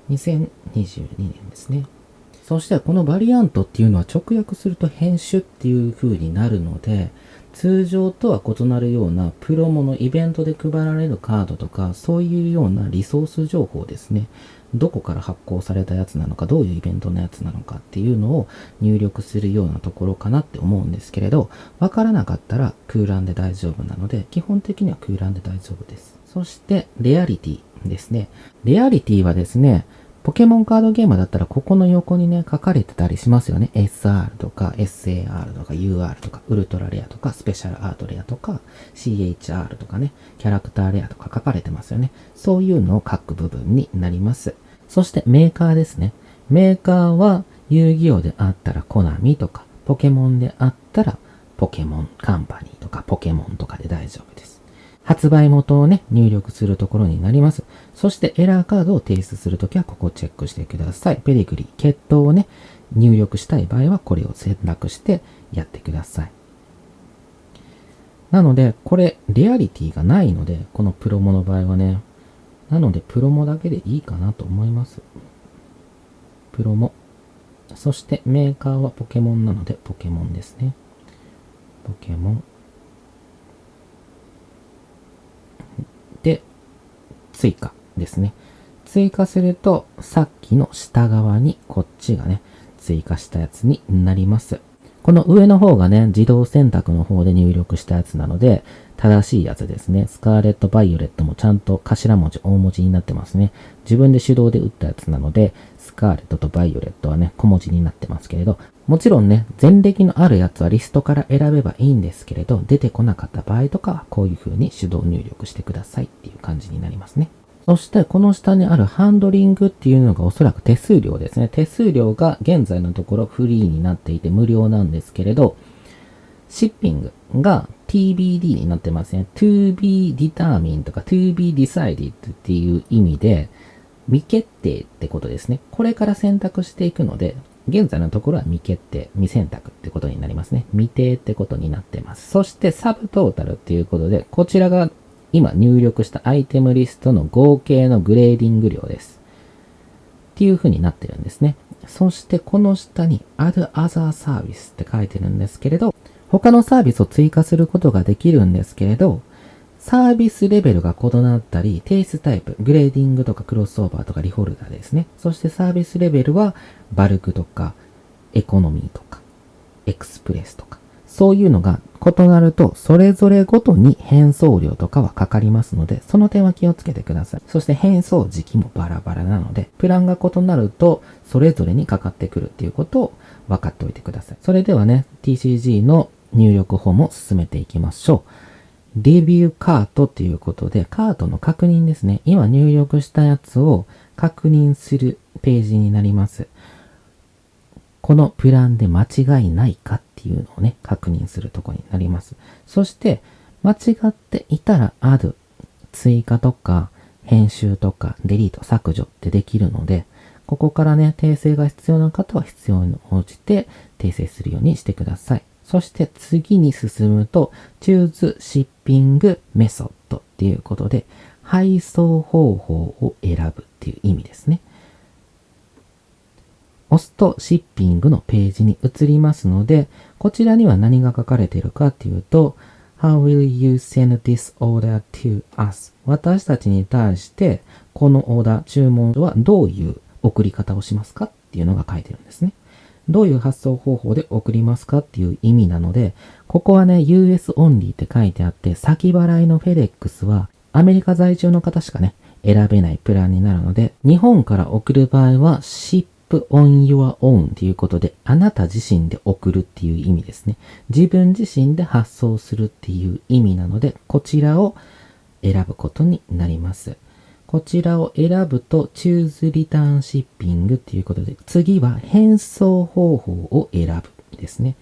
2022年ですね。そしてこのバリアントっていうのは直訳すると編集っていう風になるので、通常とは異なるようなプロモのイベントで配られるカードとか、そういうようなリソース情報ですね。どこから発行されたやつなのか、どういうイベントのやつなのかっていうのを入力するようなところかなって思うんですけれど、わからなかったら空欄で大丈夫なので、基本的には空欄で大丈夫です。そして、レアリティですね。レアリティはですね、ポケモンカードゲームだったらここの横にね書かれてたりしますよね。SR とか SAR とか UR とかウルトラレアとかスペシャルアートレアとか CHR とかね、キャラクターレアとか書かれてますよね。そういうのを書く部分になります。そしてメーカーですね。メーカーは遊戯王であったらコナミとか、ポケモンであったらポケモンカンパニーとかポケモンとかで大丈夫です。発売元をね、入力するところになります。そしてエラーカードを提出するときはここをチェックしてください。ペディグリー、血統をね、入力したい場合はこれを選択してやってください。なので、これ、レアリティがないので、このプロモの場合はね、なのでプロモだけでいいかなと思います。プロモ。そしてメーカーはポケモンなのでポケモンですね。ポケモン。で、追加ですね。追加すると、さっきの下側にこっちがね、追加したやつになります。この上の方がね、自動選択の方で入力したやつなので、正しいやつですね。スカーレット・バイオレットもちゃんと頭文字、大文字になってますね。自分で手動で打ったやつなので、スカーレットとバイオレットはね、小文字になってますけれど、もちろんね、前歴のあるやつはリストから選べばいいんですけれど、出てこなかった場合とかは、こういう風に手動入力してくださいっていう感じになりますね。そしてこの下にあるハンドリングっていうのがおそらく手数料ですね。手数料が現在のところフリーになっていて無料なんですけれど、シッピングが TBD になってますね。to be determined とか to be decided っていう意味で未決定ってことですね。これから選択していくので、現在のところは未決定、未選択ってことになりますね。未定ってことになってます。そしてサブトータルっていうことで、こちらが今入力したアイテムリストの合計のグレーディング量です。っていう風になってるんですね。そしてこの下に Add Other Service って書いてるんですけれど、他のサービスを追加することができるんですけれど、サービスレベルが異なったり、提出タイプ、グレーディングとかクロスオーバーとかリフォルダーですね。そしてサービスレベルはバルクとかエコノミーとかエクスプレスとか、そういうのが異なると、それぞれごとに変送料とかはかかりますので、その点は気をつけてください。そして変送時期もバラバラなので、プランが異なると、それぞれにかかってくるっていうことを分かっておいてください。それではね、TCG の入力法も進めていきましょう。レビューカートっていうことで、カートの確認ですね。今入力したやつを確認するページになります。このプランで間違いないかっていうのをね、確認するところになります。そして、間違っていたら add、追加とか、編集とか、デリート、削除ってできるので、ここからね、訂正が必要な方は必要に応じて訂正するようにしてください。そして次に進むと、choose shipping method っていうことで、配送方法を選ぶっていう意味ですね。押すとシッピングのページに移りますので、こちらには何が書かれているかっていうと、How will you send this order to us? 私たちに対して、このオーダー、注文はどういう送り方をしますかっていうのが書いてるんですね。どういう発送方法で送りますかっていう意味なので、ここはね、US オンリーって書いてあって、先払いのフェデックスはアメリカ在住の方しかね、選べないプランになるので、日本から送る場合は Ship on your own っていうことで、あなた自身で送るっていう意味ですね。自分自身で発送するっていう意味なので、こちらを選ぶことになります。こちらを選ぶと Choose Return Shipping っていうことで、次は返送方法を選ぶですね。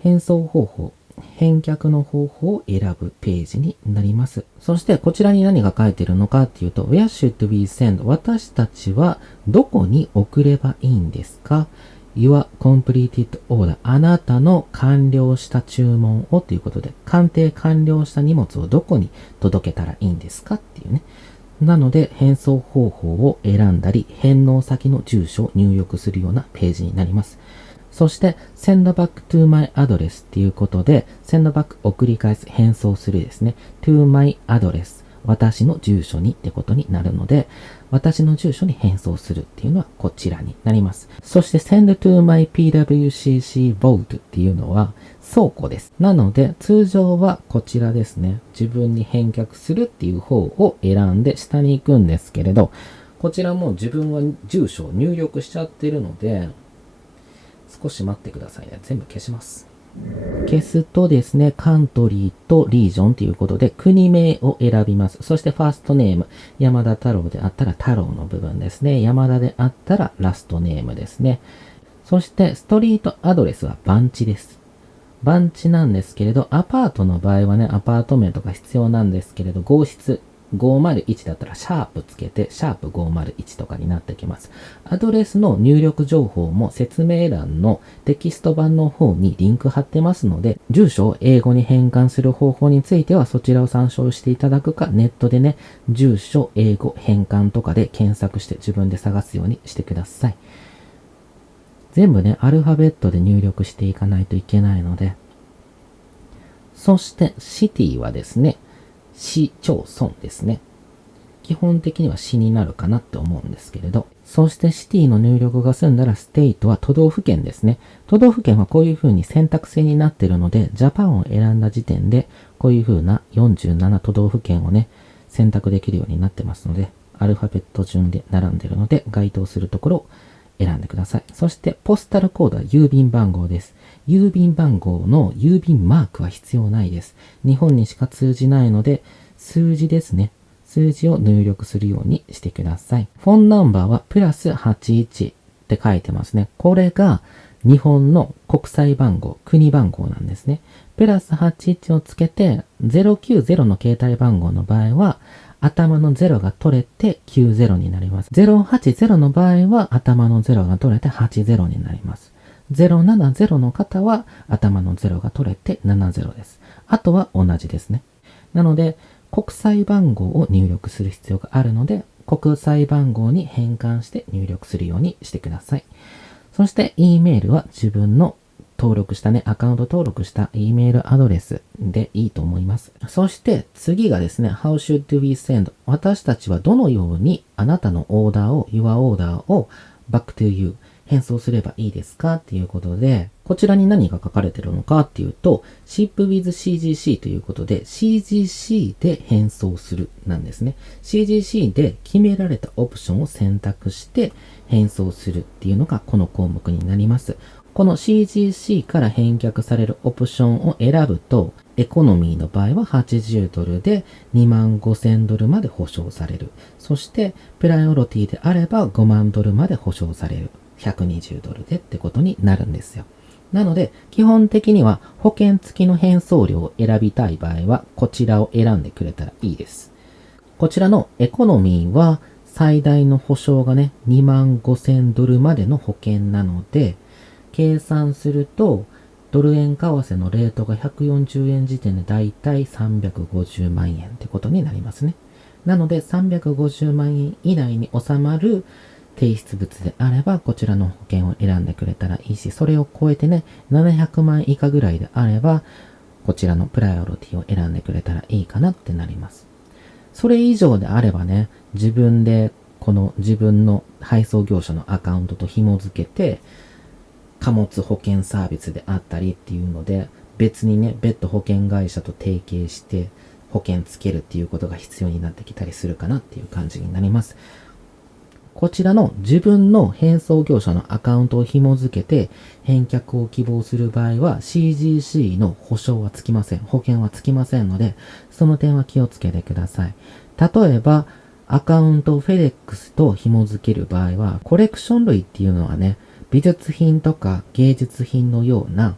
返送方法、返却の方法を選ぶページになります。そしてこちらに何が書いてるのかっていうと、Where should we send? 私たちはどこに送ればいいんですか？ Your completed order あなたの完了した注文をということで、鑑定完了した荷物をどこに届けたらいいんですかっていうね。なので、返送方法を選んだり、返納先の住所を入力するようなページになります。そして、send back to my address っていうことで、send back 送り返す、返送するですね。to my address 私の住所にってことになるので、私の住所に返送するっていうのはこちらになります。そして send to my PWCC vault っていうのは倉庫です。なので通常はこちらですね。自分に返却するっていう方を選んで下に行くんですけれど、こちらも自分は住所を入力しちゃってるので、少し待ってくださいね。全部消します。消すとですね、カントリーとリージョンということで、国名を選びます。そしてファーストネーム、山田太郎であったら太郎の部分ですね。山田であったらラストネームですね。そしてストリートアドレスは番地です。番地なんですけれど、アパートの場合はね、アパート名とか必要なんですけれど、号室、501だったらシャープつけて、シャープ501とかになってきます。アドレスの入力情報も説明欄のテキスト版の方にリンク貼ってますので、住所を英語に変換する方法についてはそちらを参照していただくか、ネットでね、住所、英語、変換とかで検索して自分で探すようにしてください。全部ね、アルファベットで入力していかないといけないので、そしてシティはですね、市町村ですね。基本的には市になるかなって思うんですけれど、そしてシティの入力が済んだらステイトは都道府県ですね。都道府県はこういう風に選択制になっているので、ジャパンを選んだ時点で、こういう風な47都道府県をね、選択できるようになってますので、アルファベット順で並んでいるので、該当するところを選んでください。そして、ポスタルコードは郵便番号です。郵便番号の郵便マークは必要ないです。日本にしか通じないので、数字ですね。数字を入力するようにしてください。フォンナンバーはプラス81って書いてますね。これが日本の国際番号、国番号なんですね。プラス81をつけて、090の携帯番号の場合は、頭の0が取れて90になります。080の場合は、頭の0が取れて80になります。070の方は、頭の0が取れて70です。あとは同じですね。なので、国際番号を入力する必要があるので、国際番号に変換して入力するようにしてください。そして、E メールは自分の登録したね、アカウント登録した E メールアドレスでいいと思います。そして次がですね、How should we send? 私たちはどのようにあなたのオーダーを、Your order を back to you 返送すればいいですかっていうことで、こちらに何が書かれているのかっていうと、Ship with CGC ということで、CGC で返送するなんですね。CGC で決められたオプションを選択して返送するっていうのがこの項目になります。この CGC から返却されるオプションを選ぶと、エコノミーの場合は80ドルで25,000ドルまで保証される。そして、プライオリティであれば5万ドルまで保証される。120ドルでってことになるんですよ。なので、基本的には保険付きの返送料を選びたい場合は、こちらを選んでくれたらいいです。こちらのエコノミーは、最大の保証がね、25,000ドルまでの保険なので、計算すると、ドル円為替のレートが140円時点でだいたい350万円ってことになりますね。なので、350万円以内に収まる提出物であれば、こちらの保険を選んでくれたらいいし、それを超えてね、700万以下ぐらいであれば、こちらのプライオリティを選んでくれたらいいかなってなります。それ以上であればね、自分でこの自分の配送業者のアカウントと紐付けて、貨物保険サービスであったりっていうので、別にね、別途保険会社と提携して保険つけるっていうことが必要になってきたりするかなっていう感じになります。こちらの自分の返送業者のアカウントを紐付けて返却を希望する場合は CGC の保証はつきません。保険はつきませんので、その点は気をつけてください。例えば、アカウントを FedEx と紐付ける場合は、コレクション類っていうのはね、美術品とか芸術品のような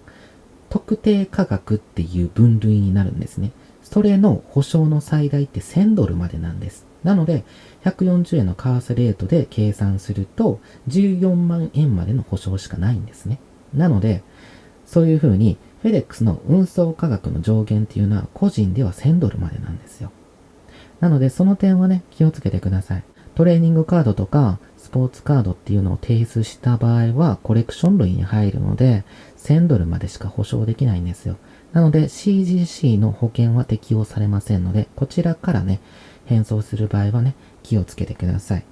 特定価格っていう分類になるんですね。それの保証の最大って1000ドルまでなんです。なので、140円の為替レートで計算すると14万円までの保証しかないんですね。なので、そういう風に FedEx の運送価格の上限っていうのは個人では1000ドルまでなんですよ。なので、その点はね、気をつけてください。トレーニングカードとかスポーツカードっていうのを提出した場合はコレクション類に入るので1000ドルまでしか保証できないんですよ。なので CGC の保険は適用されませんので、こちらからね、返送する場合はね、気をつけてください。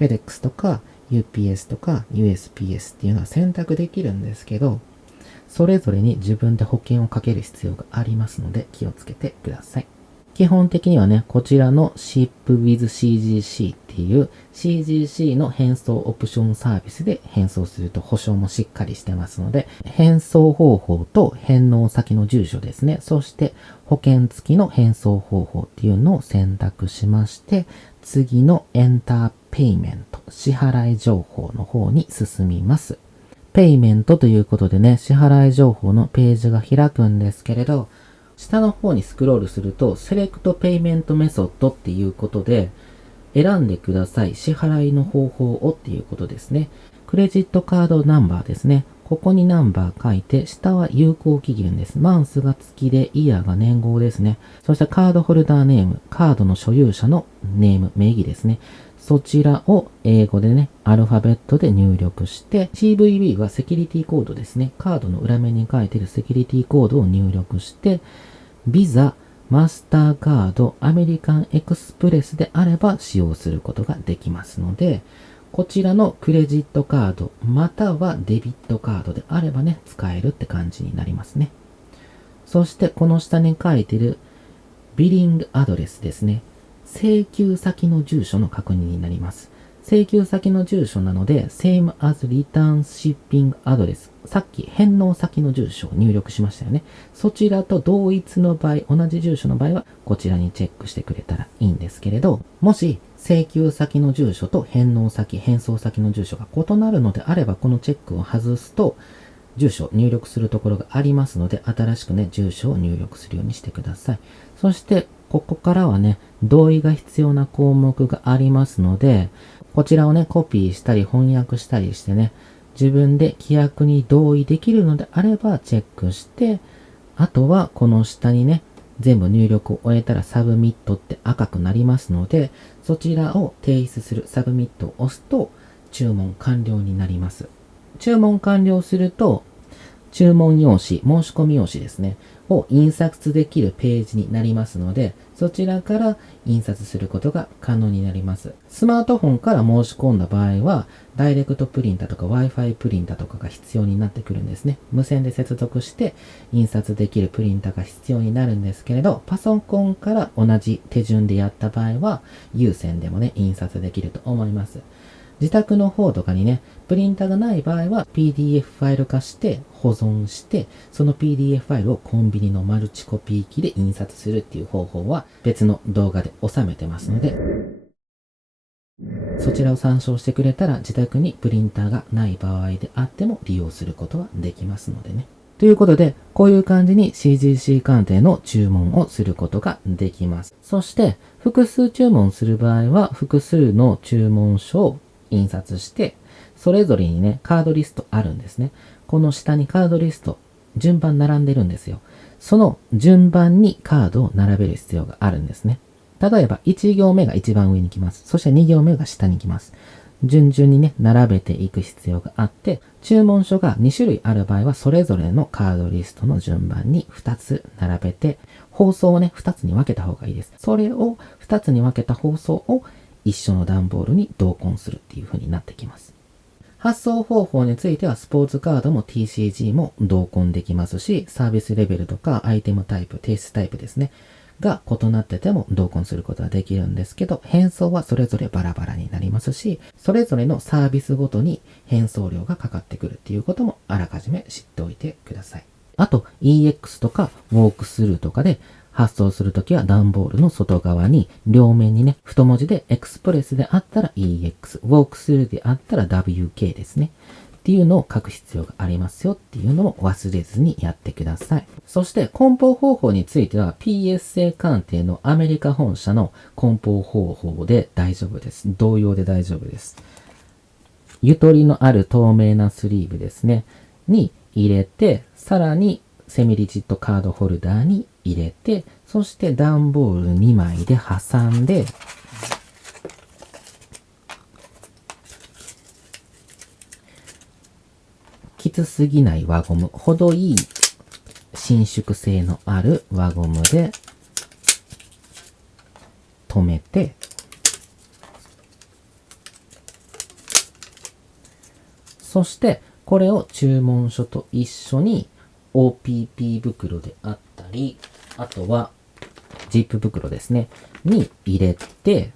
FedEx とか UPS とか USPS っていうのは選択できるんですけど、それぞれに自分で保険をかける必要がありますので気をつけてください。基本的にはね、こちらの Ship with CGC っていう CGC の返送オプションサービスで返送すると保証もしっかりしてますので、返送方法と返納先の住所ですね、そして保険付きの返送方法っていうのを選択しまして、次の Enter Payment 支払い情報の方に進みます。ペイメントということでね、支払い情報のページが開くんですけれど、下の方にスクロールすると、セレクトペイメントメソッドっていうことで、選んでください。支払いの方法をっていうことですね。クレジットカードナンバーですね。ここにナンバー書いて、下は有効期限です。マンスが月で、イヤーが年号ですね。そしてカードホルダーネーム、カードの所有者のネーム、名義ですね。そちらを英語でね、アルファベットで入力して、CVV はセキュリティコードですね。カードの裏面に書いているセキュリティコードを入力して、ビザ、マスターカード、アメリカンエクスプレスであれば使用することができますので、こちらのクレジットカード、またはデビットカードであればね、使えるって感じになりますね。そしてこの下に書いているビリングアドレスですね。請求先の住所の確認になります。請求先の住所なので、same as return shipping address。さっき返納先の住所を入力しましたよね。そちらと同一の場合、同じ住所の場合は、こちらにチェックしてくれたらいいんですけれど、もし、請求先の住所と返納先、返送先の住所が異なるのであれば、このチェックを外すと、住所を入力するところがありますので、新しくね、住所を入力するようにしてください。そして、ここからはね、同意が必要な項目がありますので、こちらをね、コピーしたり翻訳したりしてね、自分で規約に同意できるのであればチェックして、あとはこの下にね、全部入力を終えたらサブミットって赤くなりますので、そちらを提出するサブミットを押すと注文完了になります。注文完了すると、注文用紙、申し込み用紙ですね、を印刷できるページになりますので、そちらから印刷することが可能になります。スマートフォンから申し込んだ場合は、ダイレクトプリンターとか Wi-Fi プリンターとかが必要になってくるんですね。無線で接続して印刷できるプリンターが必要になるんですけれど、パソコンから同じ手順でやった場合は、有線でもね、印刷できると思います。自宅の方とかにね、プリンターがない場合は PDF ファイル化して保存して、その PDF ファイルをコンビニのマルチコピー機で印刷するっていう方法は別の動画で収めてますので、そちらを参照してくれたら自宅にプリンターがない場合であっても利用することはできますのでね。ということで、こういう感じに CGC 鑑定の注文をすることができます。そして、複数注文する場合は複数の注文書を印刷して、それぞれにね、カードリストあるんですね。この下にカードリスト、順番並んでるんですよ。その順番にカードを並べる必要があるんですね。例えば、1行目が一番上に来ます。そして2行目が下に来ます。順々にね、並べていく必要があって、注文書が2種類ある場合は、それぞれのカードリストの順番に2つ並べて、包装をね、2つに分けた方がいいです。それを2つに分けた包装を一緒の段ボールに同梱するっていう風になってきます。発送方法についてはスポーツカードも TCG も同梱できますし、サービスレベルとかアイテムタイプ、提出タイプですね。が異なってても同梱することはできるんですけど、返送はそれぞれバラバラになりますし、それぞれのサービスごとに返送料がかかってくるっていうこともあらかじめ知っておいてください。あと EX とかウォークスルーとかで発送するときは段ボールの外側に両面にね、太文字でエクスプレスであったら EX、ウォークスルーであったら WK ですね。っていうのを書く必要がありますよっていうのも忘れずにやってください。そして梱包方法については PSA 鑑定のアメリカ本社の梱包方法で大丈夫です。同様で大丈夫です。ゆとりのある透明なスリーブですね。に入れて、さらにセミリジットカードホルダーに入れて、そして段ボール2枚で挟んで、きつすぎない輪ゴム、程いい伸縮性のある輪ゴムで留めて、そしてこれを注文書と一緒に OPP 袋であったり、あとはジップ袋ですね、に入れて、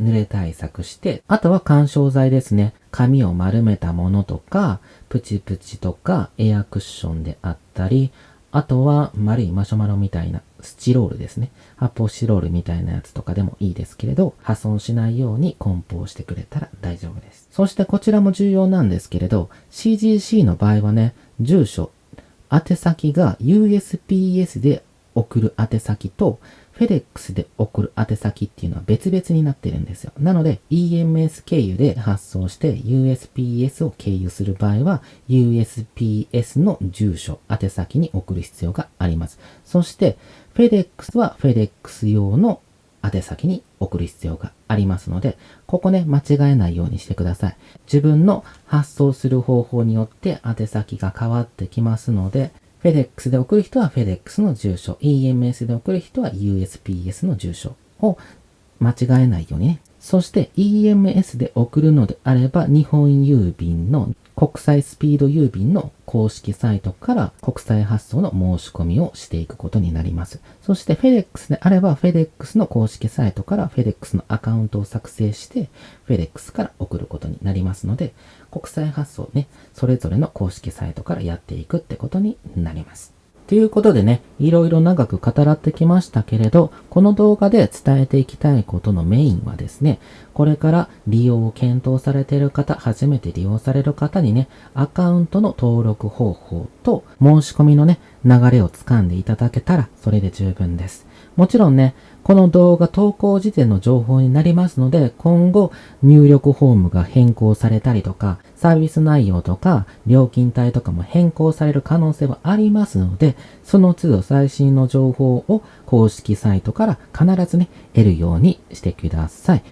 濡れ対策して、あとは緩衝材ですね。紙を丸めたものとか、プチプチとか、エアクッションであったり、あとは丸いマシュマロみたいなスチロールですね。発泡スチロールみたいなやつとかでもいいですけれど、破損しないように梱包してくれたら大丈夫です。そしてこちらも重要なんですけれど、CGC の場合はね、住所、宛先が USPS で送る宛先と、FedEx で送る宛先っていうのは別々になってるんですよ。なので EMS 経由で発送して USPS を経由する場合は USPS の住所、宛先に送る必要があります。そして FedEx は FedEx 用の宛先に送る必要がありますので、ここね、間違えないようにしてください。自分の発送する方法によって宛先が変わってきますので、FedEx で送る人は FedEx の住所、EMS で送る人は USPS の住所を間違えないようにね、そして EMS で送るのであれば、日本郵便の国際スピード郵便の公式サイトから国際発送の申し込みをしていくことになります。そして FedEx であれば FedEx の公式サイトから FedEx のアカウントを作成して FedEx から送ることになりますので、国際発送ね、それぞれの公式サイトからやっていくってことになります。ということでね、いろいろ長く語らってきましたけれど、この動画で伝えていきたいことのメインはですね、これから利用を検討されている方、初めて利用される方にね、アカウントの登録方法と申し込みのね、流れをつかんでいただけたら、それで十分です。もちろんね、この動画投稿時点の情報になりますので、今後入力フォームが変更されたりとか、サービス内容とか料金帯とかも変更される可能性はありますので、その都度最新の情報を公式サイトから必ずね、得るようにしてください。